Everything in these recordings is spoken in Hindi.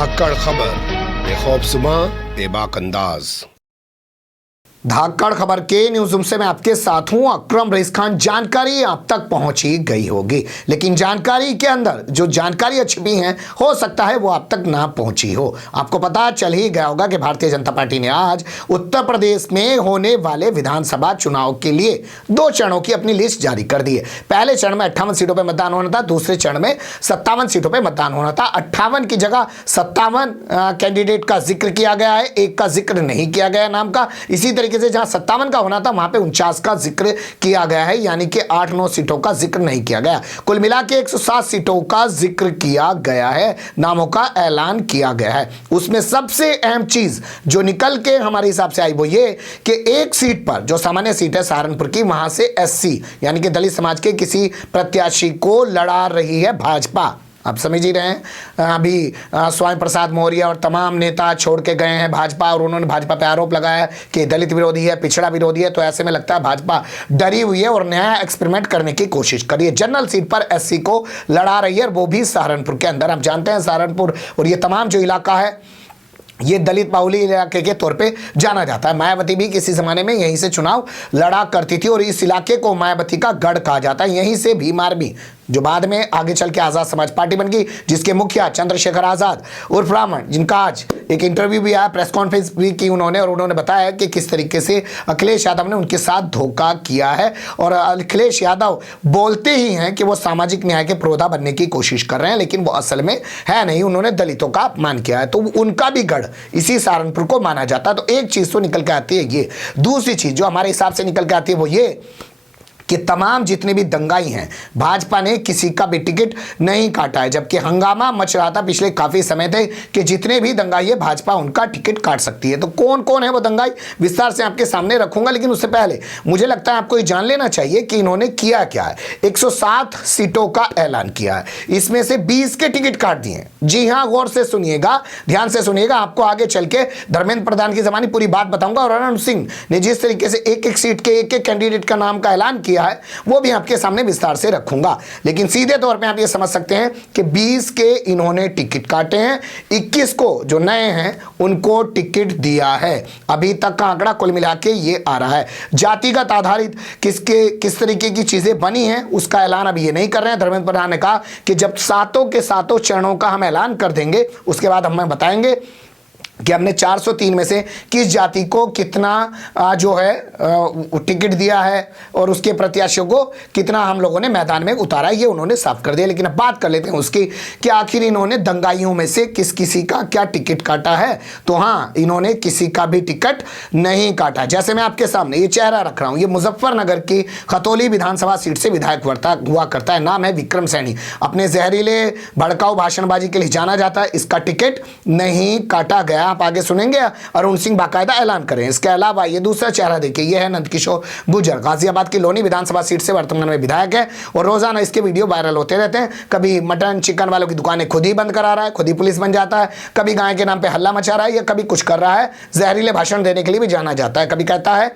धाकड़ खबर बेखौफजुमा बेबाक अंदाज। धाकड़ खबर के न्यूज़ रूम से मैं आपके साथ हूं अकरम रईस खान। जानकारी आप तक पहुंची गई होगी, लेकिन जानकारी के अंदर जो जानकारी छिपी है हो सकता है वो आप तक ना पहुंची हो। आपको पता चल ही गया होगा कि भारतीय जनता पार्टी ने आज उत्तर प्रदेश में होने वाले विधानसभा चुनाव के लिए 2 चरणों की अपनी लिस्ट जारी कर दी है। पहले चरण में 58 सीटों पर मतदान होना था, दूसरे चरण में 57 सीटों पर मतदान होना था। 58 की जगह 57 कैंडिडेट का जिक्र किया गया है, एक का जिक्र नहीं किया गया नाम का। इसी तरीके से जहां 57 का होना था वहां पे 49 का जिक्र किया गया है, यानी कि 8-9 सीटों का जिक्र नहीं किया गया। कुल मिला के 107 सीटों का जिक्र किया गया है, नामों का ऐलान किया गया है। उसमें सबसे अहम चीज जो निकल के हमारे हिसाब से आई वो ये कि एक सीट पर जो सामान्य सीट है सहारनपुर की, वहां से एससी यानी कि दलित समाज के किसी प्रत्याशी को लड़ा रही है भाजपा। आप समझ ही रहे हैं, अभी स्वामी प्रसाद मौर्य और तमाम नेता छोड़ के गए हैं भाजपा, और उन्होंने भाजपा पे आरोप लगाया कि दलित विरोधी है, पिछड़ा विरोधी है। तो ऐसे में लगता है भाजपा डरी हुई है और नया एक्सपेरिमेंट करने की कोशिश कर रही है। जनरल सीट पर एससी को लड़ा रही है, वो भी सहारनपुर के अंदर। आप जानते हैं सहारनपुर और ये तमाम जो इलाका है ये दलित बाहुली इलाके के तौर पे जाना जाता है। मायावती भी किसी जमाने में यहीं से चुनाव लड़ा करती थी और इस इलाके को मायावती का गढ़ कहा जाता है। यहीं से भीम आर्मी जो बाद में आगे चल के आज़ाद समाज पार्टी बन गई, जिसके मुखिया चंद्रशेखर आज़ाद उर्फ ब्राह्मण, जिनका आज एक इंटरव्यू भी आया, प्रेस कॉन्फ्रेंस भी की उन्होंने, और उन्होंने बताया कि किस तरीके से अखिलेश यादव ने उनके साथ धोखा किया है। और अखिलेश यादव बोलते ही हैं कि वो सामाजिक न्याय के प्रोधा बनने की कोशिश कर रहे हैं, लेकिन वो असल में है नहीं। उन्होंने दलितों का अपमान किया है, तो उनका भी गढ़ इसी सहारनपुर को माना जाता है। तो एक चीज़ तो निकल के आती है ये। दूसरी चीज़ जो हमारे हिसाब से निकल के आती है वो ये कि तमाम जितने भी दंगाई हैं, भाजपा ने किसी का भी टिकट नहीं काटा है, जबकि हंगामा मच रहा था पिछले काफी समय तक कि जितने भी दंगाई है भाजपा उनका टिकट काट सकती है। तो कौन कौन है वो दंगाई विस्तार से आपके सामने रखूंगा, लेकिन उससे पहले मुझे लगता है आपको ये जान लेना चाहिए कि इन्होंने किया क्या है। 107 सीटों का ऐलान किया है, इसमें से 20 के टिकट काट दिए। जी हाँ, गौर से सुनिएगा, ध्यान से सुनिएगा, आपको आगे चल के धर्मेंद्र प्रधान की जबानी पूरी बात बताऊंगा। और अरुण सिंह ने जिस तरीके से एक सीट के एक कैंडिडेट का नाम का ऐलान किया है वो भी आपके सामने विस्तार से रखूंगा। लेकिन सीधे तौर पे आप ये समझ सकते हैं कि 20 के इन्होंने टिकट काटे हैं, 21 को जो नए हैं उनको टिकट दिया है। अभी तक का आंकड़ा कुल मिला के ये आ रहा है। जातिगत आधारित किस तरीके की चीजें बनी हैं उसका ऐलान अभी ये नहीं कर रहे हैं। धर्मेंद्र प्रधान ने कहा कि जब सातों के सातों चरणों का हम ऐलान कर देंगे उसके बाद हमें बताएंगे कि हमने 403 में से किस जाति को कितना जो है टिकट दिया है और उसके प्रत्याशियों को कितना हम लोगों ने मैदान में उतारा है, ये उन्होंने साफ कर दिया। लेकिन अब बात कर लेते हैं उसकी कि आखिर इन्होंने दंगाइयों में से किसी का क्या टिकट काटा है। तो हाँ, इन्होंने किसी का भी टिकट नहीं काटा। जैसे मैं आपके सामने ये चेहरा रख रहा हूँ, ये मुजफ्फरनगर की खतौली विधानसभा सीट से विधायक हुआ करता है, नाम है विक्रम सैनी। अपने जहरीले भड़काऊ भाषणबाजी के लिए जाना जाता है। इसका टिकट नहीं काटा गया। आप आगे सुनेंगे, अरुण सिंह बाकायदा ऐलान करें। इसके अलावा ये दूसरा चेहरा देखिए, ये है नंदकिशोर गुर्जर, गाजियाबाद की लोनी विधानसभा सीट से वर्तमान में विधायक है और रोजाना इसके वीडियो वायरल होते रहते हैं। कभी मटन चिकन वालों की दुकानें खुद ही बंद करा रहा है, खुद ही पुलिस बन जाता है, कभी गाय के नाम पे हल्ला मचा रहा है, या कभी कुछ कर रहा है। जहरीले भाषण देने के लिए भी जाना जाता है। कभी कहता है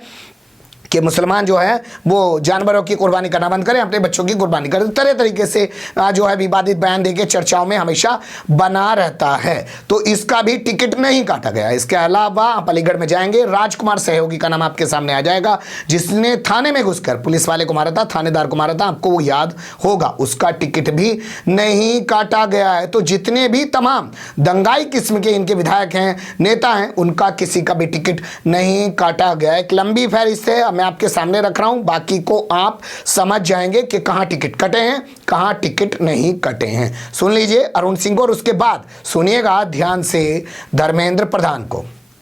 कि मुसलमान जो है वो जानवरों की कुर्बानी करना बंद करें, अपने बच्चों की कुर्बानी करें। तरह तरीके से जो है विवादित बयान देके चर्चाओं में हमेशा बना रहता है। तो इसका भी टिकट नहीं काटा गया। इसके अलावा आप अलीगढ़ में जाएंगे, राजकुमार सहयोगी का नाम आपके सामने आ जाएगा, जिसने थाने में घुसकर पुलिस वाले को मारा था, थानेदार को मारा था, आपको वो याद होगा। उसका टिकट भी नहीं काटा गया है। तो जितने भी तमाम दंगाई किस्म के इनके विधायक हैं, नेता हैं, उनका किसी का भी टिकट नहीं काटा गया। एक लंबी फहरिस्त है, मैं आपके सामने रख रहा हूं, बाकी को आप समझ जाएंगे कि कहां टिकट कटे हैं, कहां टिकट नहीं कटे हैं। सुन लीजिए अरुण सिंह को और उसके बाद सुनिएगा ध्यान से धर्मेंद्र प्रधान को।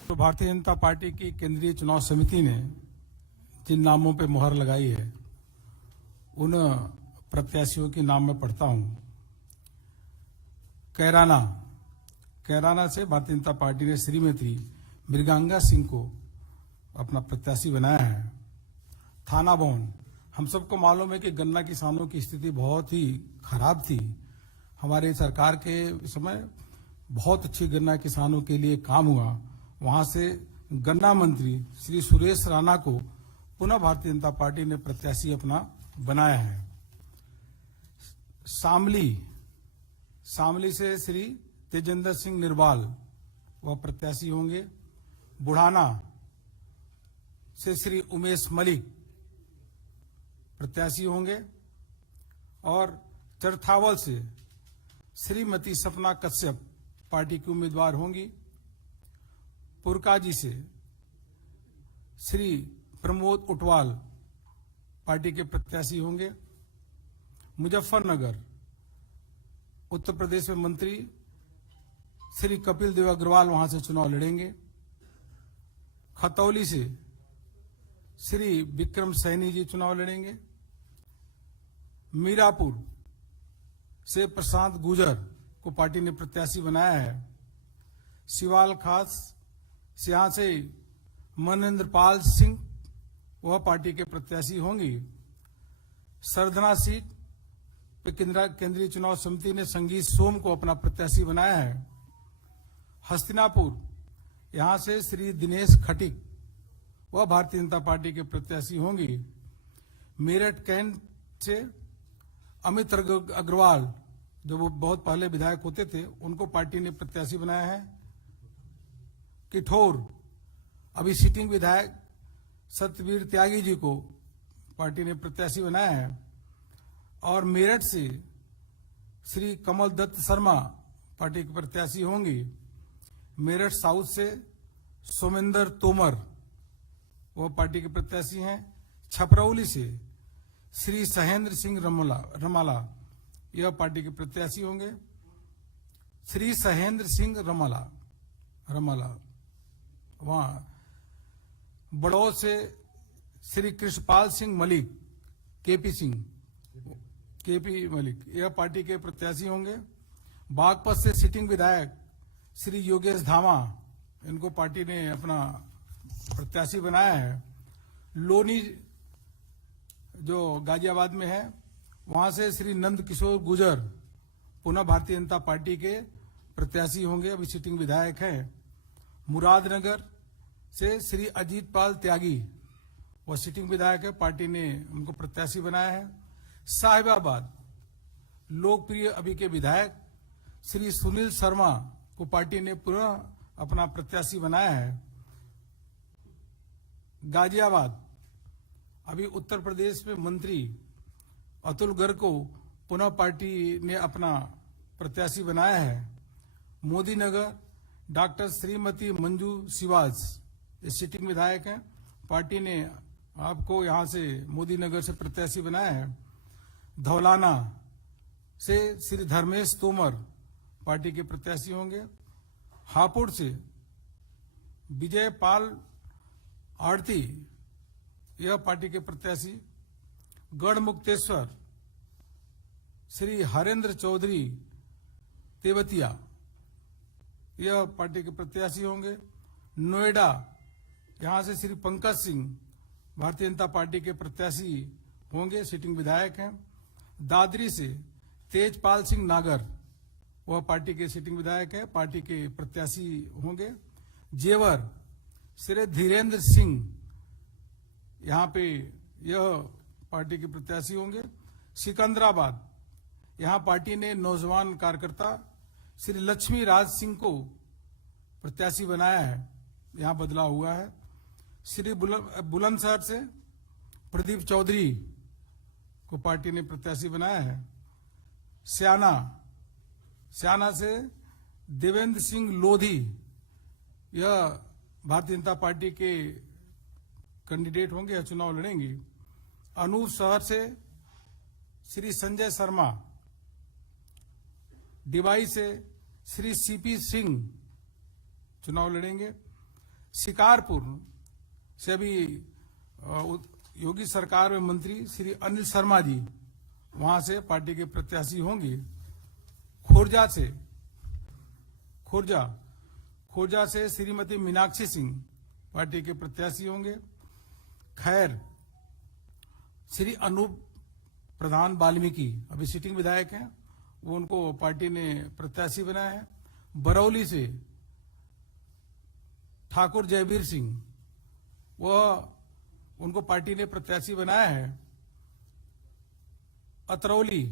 तो भारतीय जनता पार्टी की केंद्रीय चुनाव समिति ने जिन नामों पर मुहर लगाई है उन प्रत्याशियों के नाम मैं पढ़ता हूं। कैराना से भारतीय जनता पार्टी ने श्रीमती मृगांगा सिंह को अपना प्रत्याशी बनाया है। थाना भवन, हम सबको मालूम है कि गन्ना किसानों की स्थिति बहुत ही खराब थी। हमारे सरकार के समय बहुत अच्छी गन्ना किसानों के लिए काम हुआ। वहां से गन्ना मंत्री श्री सुरेश राणा को पुनः भारतीय जनता पार्टी ने प्रत्याशी अपना बनाया है। शामली से श्री तेजेंद्र सिंह निर्वाल वह प्रत्याशी होंगे। बुढ़ाना से श्री उमेश मलिक प्रत्याशी होंगे और चरथावल से श्रीमती सपना कश्यप पार्टी की उम्मीदवार होंगी। पुरकाजी से श्री प्रमोद उटवाल पार्टी के प्रत्याशी होंगे। मुजफ्फरनगर उत्तर प्रदेश में मंत्री श्री कपिल देव अग्रवाल वहां से चुनाव लड़ेंगे। खतौली से श्री विक्रम सैनी जी चुनाव लड़ेंगे। मीरापुर से प्रशांत गुजर को पार्टी ने प्रत्याशी बनाया है। सिवाल खास से यहां से मनेंद्र पाल सिंह वह पार्टी के प्रत्याशी होंगी। सरधना सीट पे केंद्रीय चुनाव समिति ने संगीत सोम को अपना प्रत्याशी बनाया है। हस्तिनापुर यहां से श्री दिनेश खटिक वह भारतीय जनता पार्टी के प्रत्याशी होंगी। मेरठ कैंट से अमित अग्रवाल जो वो बहुत पहले विधायक होते थे उनको पार्टी ने प्रत्याशी बनाया है। किठौर अभी सिटिंग विधायक सत्यवीर त्यागी जी को पार्टी ने प्रत्याशी बनाया है। और मेरठ से श्री कमल दत्त शर्मा पार्टी के प्रत्याशी होंगी। मेरठ साउथ से सोमेंद्र तोमर वह पार्टी के प्रत्याशी हैं। छपरौली से श्री सहेंद्र सिंह रमाला यह पार्टी के प्रत्याशी होंगे। श्री सहेंद्र सिंह रमाला वहां बड़ौद से श्री कृष्णपाल सिंह मलिक केपी मलिक यह पार्टी के प्रत्याशी होंगे। बागपत से सिटिंग विधायक श्री योगेश धामा इनको पार्टी ने अपना प्रत्याशी बनाया है। लोनी जो गाजियाबाद में है वहां से श्री नंद किशोर गुजर पुनः भारतीय जनता पार्टी के प्रत्याशी होंगे, अभी सिटिंग विधायक हैं। मुरादनगर से श्री अजीत पाल त्यागी वह सिटिंग विधायक है, पार्टी ने उनको प्रत्याशी बनाया है। साहिबाबाद लोकप्रिय अभी के विधायक श्री सुनील शर्मा को पार्टी ने पुनः अपना प्रत्याशी बनाया है। गाजियाबाद अभी उत्तर प्रदेश में मंत्री अतुल गर्ग को पुनः पार्टी ने अपना प्रत्याशी बनाया है। मोदी नगर डॉक्टर श्रीमती मंजू सिवाज ये सिटिंग विधायक हैं, पार्टी ने आपको यहां से मोदी नगर से प्रत्याशी बनाया है। धौलाना से श्री धर्मेश तोमर पार्टी के प्रत्याशी होंगे। हापुड़ से विजय पाल आरती यह पार्टी के प्रत्याशी। गढ़मुक्तेश्वर श्री हरेंद्र चौधरी तेवतिया यह पार्टी के प्रत्याशी होंगे। नोएडा यहां से श्री पंकज सिंह भारतीय जनता पार्टी के प्रत्याशी होंगे, सिटिंग विधायक हैं। दादरी से तेजपाल सिंह नागर वह पार्टी के सिटिंग विधायक है, पार्टी के प्रत्याशी होंगे। जेवर श्री धीरेन्द्र सिंह यहाँ पे यह पार्टी के प्रत्याशी होंगे। सिकंदराबाद यहाँ पार्टी ने नौजवान कार्यकर्ता श्री लक्ष्मी राज सिंह को प्रत्याशी बनाया है, यहाँ बदलाव हुआ है। श्री बुलंदशहर से प्रदीप चौधरी को पार्टी ने प्रत्याशी बनाया है। स्याना से देवेंद्र सिंह लोधी यह भारतीय जनता पार्टी के कैंडिडेट होंगे या चुनाव लड़ेंगे। अनूप शहर से श्री संजय शर्मा, डिवाई से श्री सीपी सिंह चुनाव लड़ेंगे। शिकारपुर से अभी योगी सरकार में मंत्री श्री अनिल शर्मा जी वहां से पार्टी के प्रत्याशी होंगे। खोरजा से श्रीमती मीनाक्षी सिंह पार्टी के प्रत्याशी होंगे। खैर श्री अनूप प्रधान वाल्मीकि अभी सिटिंग विधायक हैं, वो उनको पार्टी ने प्रत्याशी बनाया है। बरौली से ठाकुर जयवीर सिंह वह उनको पार्टी ने प्रत्याशी बनाया है। अतरौली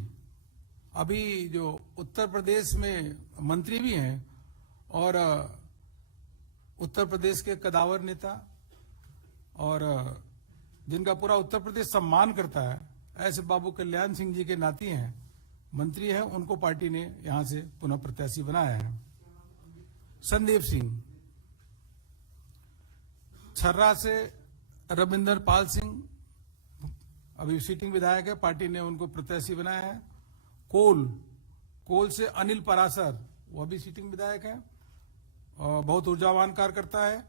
अभी जो उत्तर प्रदेश में मंत्री भी हैं और उत्तर प्रदेश के कदावर नेता और जिनका पूरा उत्तर प्रदेश सम्मान करता है, ऐसे बाबू कल्याण सिंह जी के नाती हैं, मंत्री हैं, उनको पार्टी ने यहां से पुनः प्रत्याशी बनाया है। संदीप सिंह, छर्रा से रविंदर पाल सिंह अभी सिटिंग विधायक है, पार्टी ने उनको प्रत्याशी बनाया है। कोल से अनिल परासर, वह भी सिटिंग विधायक है और बहुत ऊर्जावान कार्यकर्ता है,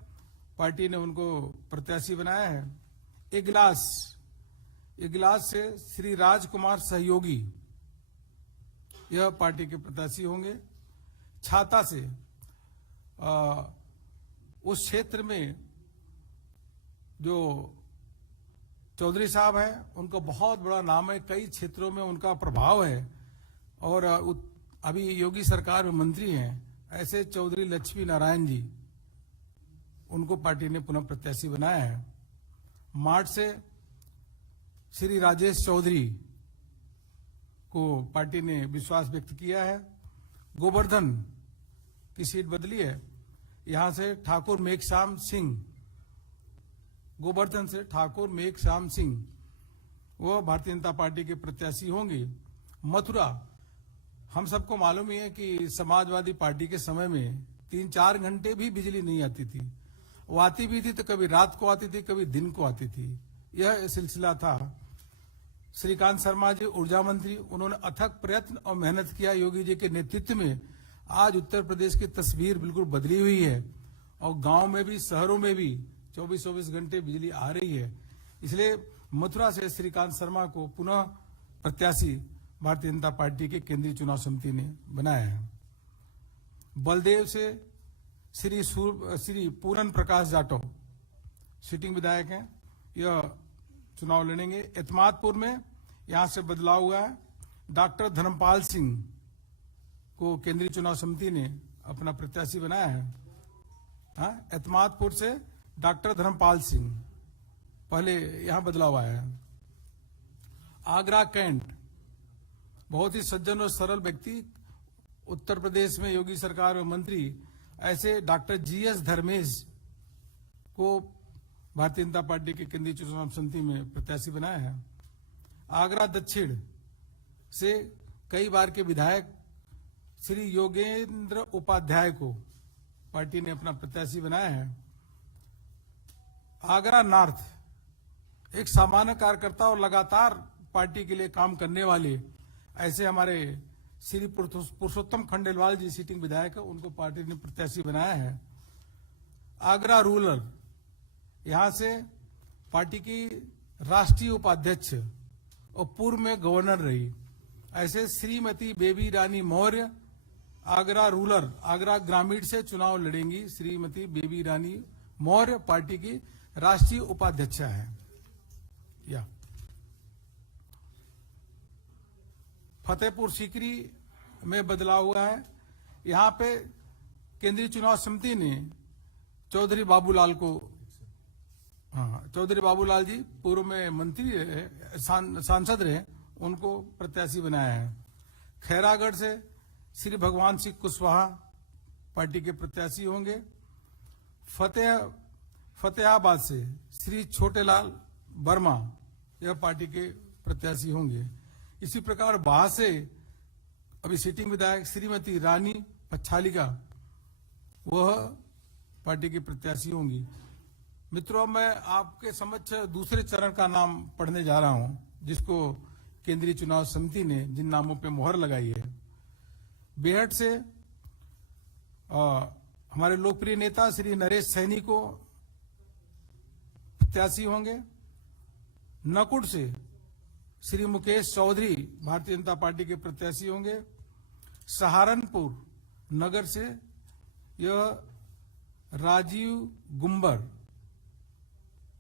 पार्टी ने उनको प्रत्याशी बनाया है। इगलास से श्री राजकुमार सहयोगी, यह पार्टी के प्रत्याशी होंगे। छाता से उस क्षेत्र में जो चौधरी साहब है, उनका बहुत बड़ा नाम है, कई क्षेत्रों में उनका प्रभाव है और अभी योगी सरकार में मंत्री हैं, ऐसे चौधरी लक्ष्मी नारायण जी, उनको पार्टी ने पुनः प्रत्याशी बनाया है। मार्च से श्री राजेश चौधरी को पार्टी ने विश्वास व्यक्त किया है। गोवर्धन की सीट बदली है, यहां से ठाकुर मेघश्याम सिंह, गोवर्धन से ठाकुर मेघश्याम सिंह, वह भारतीय जनता पार्टी के प्रत्याशी होंगे। मथुरा, हम सबको मालूम ही है कि समाजवादी पार्टी के समय में 3-4 घंटे भी बिजली नहीं आती थी। वो आती भी थी तो कभी रात को आती थी, कभी दिन को आती थी। यह सिलसिला था। श्रीकांत शर्मा जी ऊर्जा मंत्री, उन्होंने अथक प्रयत्न और मेहनत किया योगी जी के नेतृत्व में। आज उत्तर प्रदेश की तस्वीर बिल्कुल बदली हुई है और गांव में भी शहरों में भी 24-24 घंटे बिजली आ रही है। इसलिए मथुरा से श्रीकांत शर्मा को पुनः प्रत्याशी भारतीय जनता पार्टी के केंद्रीय चुनाव समिति ने बनाया है। बलदेव से श्री पूरन प्रकाश जाटव सिटिंग विधायक हैं, यह चुनाव लड़ेंगे। एतमादपुर में यहां से बदलाव हुआ है, डॉक्टर धर्मपाल सिंह को केंद्रीय चुनाव समिति ने अपना प्रत्याशी बनाया है। एतमादपुर से डॉक्टर धर्मपाल सिंह, पहले यहां बदलाव आया है। आगरा कैंट, बहुत ही सज्जन और सरल व्यक्ति, उत्तर प्रदेश में योगी सरकार में मंत्री, ऐसे डॉक्टर GS धर्मेश को भारतीय जनता पार्टी के केंद्रीय चुनाव समिति में प्रत्याशी बनाया है। आगरा दक्षिण से कई बार के विधायक श्री योगेंद्र उपाध्याय को पार्टी ने अपना प्रत्याशी बनाया है। आगरा नॉर्थ, एक सामान्य कार्यकर्ता और लगातार पार्टी के लिए काम करने वाले, ऐसे हमारे श्री पुरुषोत्तम खंडेलवाल जी सिटिंग विधायक है, उनको पार्टी ने प्रत्याशी बनाया है। आगरा रूरल, यहां से पार्टी की राष्ट्रीय उपाध्यक्ष और पूर्व में गवर्नर रही, ऐसे श्रीमती बेबी रानी मौर्य आगरा रूरल, आगरा ग्रामीण से चुनाव लड़ेंगी। श्रीमती बेबी रानी मौर्य पार्टी की राष्ट्रीय उपाध्यक्ष है। फतेहपुर सीकरी में बदलाव हुआ है, यहां पे केंद्रीय चुनाव समिति ने चौधरी बाबूलाल को, चौधरी बाबूलाल जी पूर्व में मंत्री रहे, सांसद रहे, उनको प्रत्याशी बनाया है। खैरागढ़ से श्री भगवान सिंह कुशवाहा पार्टी के प्रत्याशी होंगे। फतेहाबाद से श्री छोटेलाल वर्मा, यह पार्टी के प्रत्याशी होंगे। इसी प्रकार वहां से अभी सिटिंग विधायक श्रीमती रानी पच्छालिका, वह पार्टी की प्रत्याशी होंगी। मित्रों, मैं आपके समक्ष दूसरे चरण का नाम पढ़ने जा रहा हूं, जिसको केंद्रीय चुनाव समिति ने जिन नामों पे मुहर लगाई है। बेहट से हमारे लोकप्रिय नेता श्री नरेश सैनी को प्रत्याशी होंगे। नकुड़ से श्री मुकेश चौधरी भारतीय जनता पार्टी के प्रत्याशी होंगे। सहारनपुर नगर से यह राजीव गुम्बर,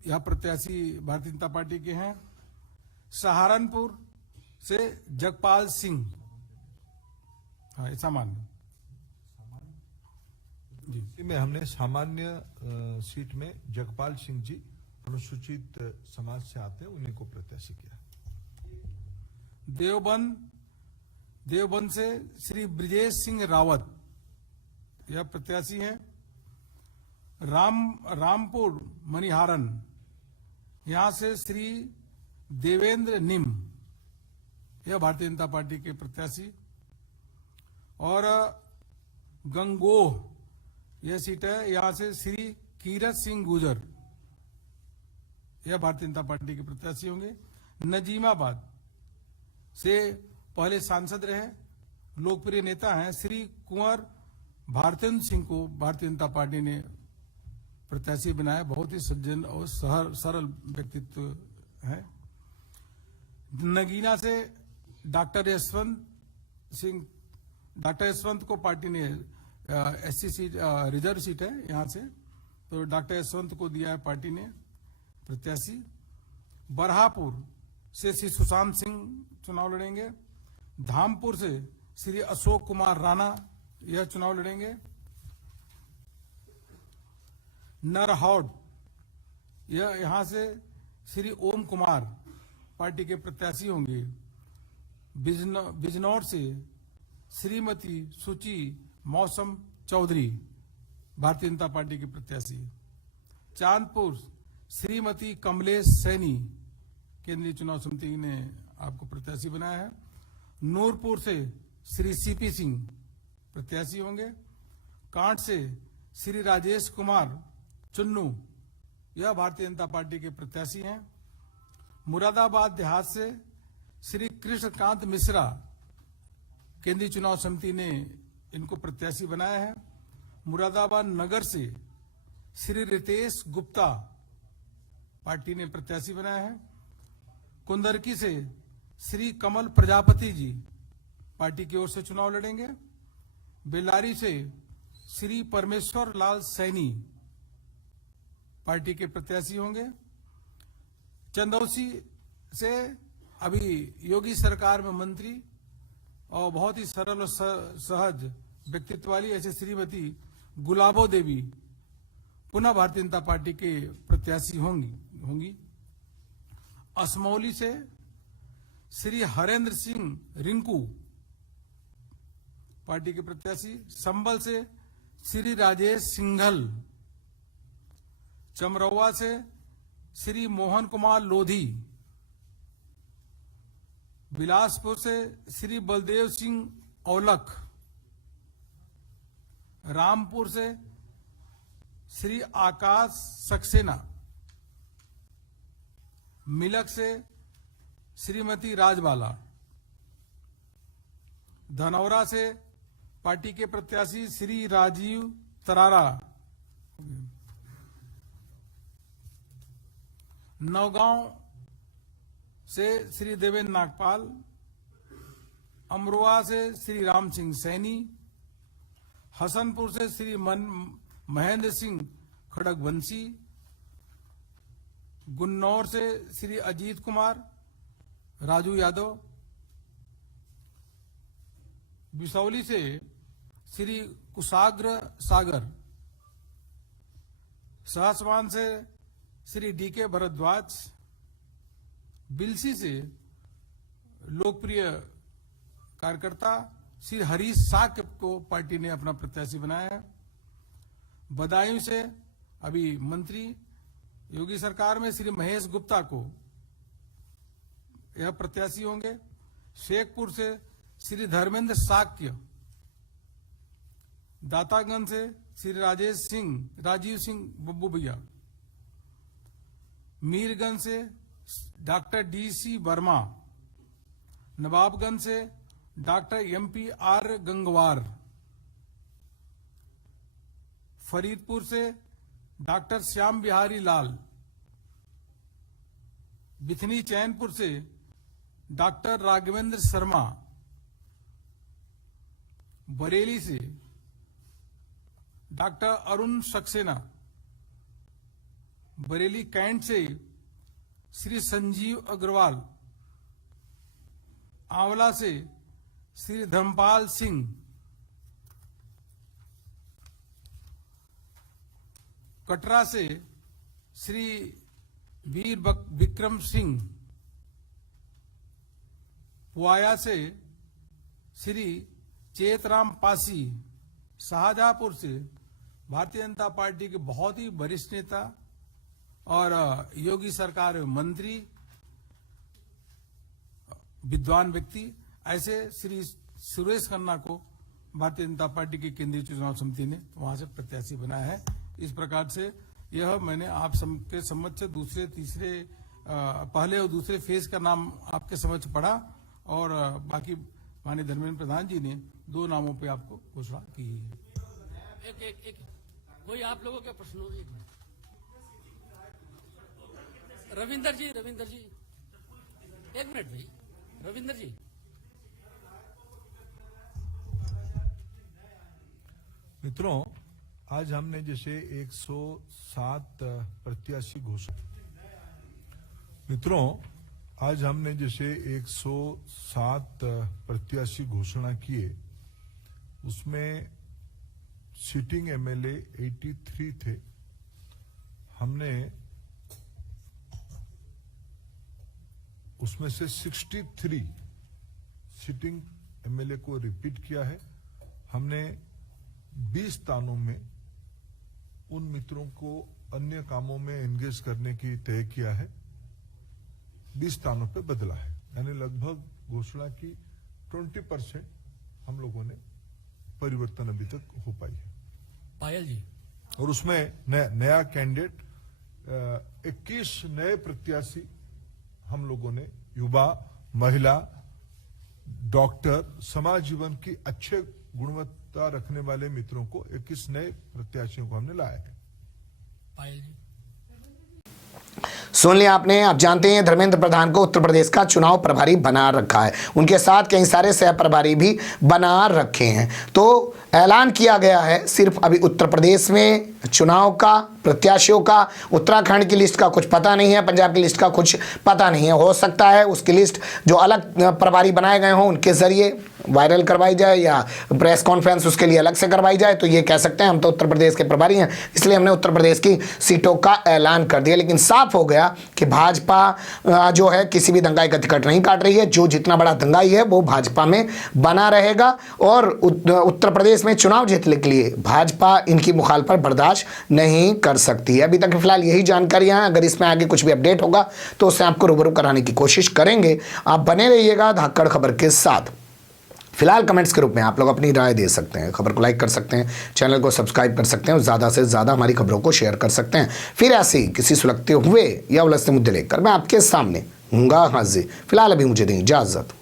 यह प्रत्याशी भारतीय जनता पार्टी के हैं। सहारनपुर से जगपाल सिंह, सामान्य जी में हमने सामान्य सीट में जगपाल सिंह जी अनुसूचित समाज से आते हैं, उन्हीं को प्रत्याशी किया। देवबंद देवबंद से श्री ब्रिजेश सिंह रावत यह प्रत्याशी हैं। रामपुर मनिहारन यहां से श्री देवेंद्र निम यह भारतीय जनता पार्टी के प्रत्याशी। और गंगोह यह सीट है, यहां से श्री कीरत सिंह गुजर यह भारतीय जनता पार्टी के प्रत्याशी होंगे। नजीमाबाद से पहले सांसद रहे, लोकप्रिय नेता हैं, श्री कुंवर भारतेंद्र सिंह को भारतीय जनता पार्टी ने प्रत्याशी बनाया। बहुत ही सज्जन और सरल व्यक्तित्व है। नगीना से डॉक्टर यशवंत को पार्टी ने एससी सीट रिजर्व सीट है यहां से, तो डॉक्टर यशवंत को दिया है पार्टी ने प्रत्याशी। बरहापुर से श्री सुशांत सिंह चुनाव लड़ेंगे। धामपुर से श्री अशोक कुमार राणा यह चुनाव लड़ेंगे। नरहौड यहां से श्री ओम कुमार पार्टी के प्रत्याशी होंगे। बिजनौर से श्रीमती सुची मौसम चौधरी भारतीय जनता पार्टी के प्रत्याशी। चांदपुर श्रीमती कमलेश सैनी केंद्रीय चुनाव समिति ने आपको प्रत्याशी बनाया है। नूरपुर से श्री सीपी सिंह प्रत्याशी होंगे। कांट से श्री राजेश कुमार चुन्नू यह भारतीय जनता पार्टी के प्रत्याशी हैं। मुरादाबाद देहात से श्री कृष्णकांत मिश्रा केंद्रीय चुनाव समिति ने इनको प्रत्याशी बनाया है। मुरादाबाद नगर से श्री रितेश गुप्ता पार्टी ने प्रत्याशी बनाया है। कुंदरकी से श्री कमल प्रजापति जी पार्टी की ओर से चुनाव लड़ेंगे। बेल्लारी से श्री परमेश्वर लाल सैनी पार्टी के प्रत्याशी होंगे। चंदौसी से अभी योगी सरकार में मंत्री और बहुत ही सरल और सहज व्यक्तित्व वाली ऐसे श्रीमती गुलाबो देवी पुनः भारतीय जनता पार्टी के प्रत्याशी होंगी। असमौली से श्री हरेंद्र सिंह रिंकू पार्टी के प्रत्याशी। संबल से श्री राजेश सिंघल। चमरौवा से श्री मोहन कुमार लोधी। बिलासपुर से श्री बलदेव सिंह औलख। रामपुर से श्री आकाश सक्सेना। मिलक से श्रीमती राजबाला। धनौरा से पार्टी के प्रत्याशी श्री राजीव तरारा। नौगांव से श्री देवेंद्र नागपाल। अमरोहा से श्री राम सिंह सैनी। हसनपुर से श्री महेंद्र सिंह खड़गवंशी। गुन्नौर से श्री अजीत कुमार राजू यादव। बिसौली से श्री कुशाग्र सागर। सहसवान से श्री डीके भरद्वाज। बिलसी से लोकप्रिय कार्यकर्ता श्री हरीश साक्य को पार्टी ने अपना प्रत्याशी बनाया है। बदायूं से अभी मंत्री योगी सरकार में श्री महेश गुप्ता को यह प्रत्याशी होंगे। शेखपुर से श्री धर्मेंद्र साक्य। दातागंज से श्री राजीव सिंह बब्बू भैया। मीरगंज से डॉक्टर डीसी वर्मा। नवाबगंज से डॉक्टर MP-R गंगवार। फरीदपुर से डॉक्टर श्याम बिहारी लाल। बिथनी चैनपुर से डॉक्टर राघवेंद्र शर्मा। बरेली से डॉक्टर अरुण सक्सेना। बरेली कैंट से श्री संजीव अग्रवाल। आंवला से श्री धर्मपाल सिंह। कटरा से श्री वीर विक्रम सिंह। पुआया से श्री चेतराम पासी शाहजहांपुर से भारतीय जनता पार्टी के बहुत ही वरिष्ठ नेता और योगी सरकार में मंत्री, विद्वान व्यक्ति, ऐसे श्री सुरेश खन्ना को भारतीय जनता पार्टी की केंद्रीय चुनाव समिति ने वहां से प्रत्याशी बनाया है। इस प्रकार से यह मैंने आप सबके समक्ष से दूसरे तीसरे पहले और दूसरे फेज का नाम आपके समक्ष पढ़ा और बाकी माननीय धर्मेंद्र प्रधान जी ने 2 नामों पे आपको घोषणा की है। एक कोई आप लोगों के प्रश्न हो? रविंदर जी एक मिनट भाई, रविंदर जी। मित्रों, आज हमने जैसे 107 प्रत्याशी घोषणा किए। उसमें सिटिंग एमएलए 83 थे। हमने उसमें से 63 सिटिंग एमएलए को रिपीट किया है। हमने 20 स्थानों में उन मित्रों को अन्य कामों में एंगेज करने की तय किया है। 20 स्थानों पे बदला है, यानी लगभग घोषणा की 20% हम लोगों ने परिवर्तन अभी तक हो पाई है। पायल जी, और उसमें नया कैंडिडेट 21 नए प्रत्याशी हम लोगों ने युवा, महिला, डॉक्टर, समाज जीवन की अच्छे गुणवत्ता रखने वाले मित्रों को 21 नए प्रत्याशियों को हमने लाया है। पायल जी, सुन लिया आपने। आप जानते हैं धर्मेंद्र प्रधान को उत्तर प्रदेश का चुनाव प्रभारी बना रखा है, उनके साथ कई सारे सह प्रभारी भी बना रखे हैं। तो ऐलान किया गया है सिर्फ अभी उत्तर प्रदेश में चुनाव का, प्रत्याशियों का। उत्तराखंड की लिस्ट का कुछ पता नहीं है, पंजाब की लिस्ट का कुछ पता नहीं है। हो सकता है उसकी लिस्ट जो अलग प्रभारी बनाए गए हों उनके जरिए वायरल करवाई जाए या प्रेस कॉन्फ्रेंस उसके लिए अलग से करवाई जाए, तो ये कह सकते हैं हम तो उत्तर प्रदेश के प्रभारी हैं, इसलिए हमने उत्तर प्रदेश की सीटों का ऐलान कर दिया। लेकिन साफ हो गया कि भाजपा जो है किसी भी दंगाई का टिकट नहीं काट रही है। जो जितना बड़ा दंगाई है वो भाजपा में बना रहेगा और उत्तर प्रदेश में चुनाव जीतने के लिए भाजपा इनकी मुखालफत बर्दाश्त नहीं कर सकती है। अभी तक फिलहाल यही जानकारियां हैं। अगर इसमें आगे कुछ भी अपडेट होगा तो उससे आपको रूबरू कराने की कोशिश करेंगे। आप बने रहिएगा धाकड़ खबर के साथ। फिलहाल कमेंट्स के रूप में आप लोग अपनी राय दे सकते हैं, खबर को लाइक कर सकते हैं, चैनल को सब्सक्राइब कर सकते हैं और ज़्यादा से ज़्यादा हमारी खबरों को शेयर कर सकते हैं। फिर ऐसे ही किसी सुलगते हुए या उलझते मुद्दे लेकर मैं आपके सामने हूँगा हाजिर। फिलहाल अभी मुझे दें इजाज़त।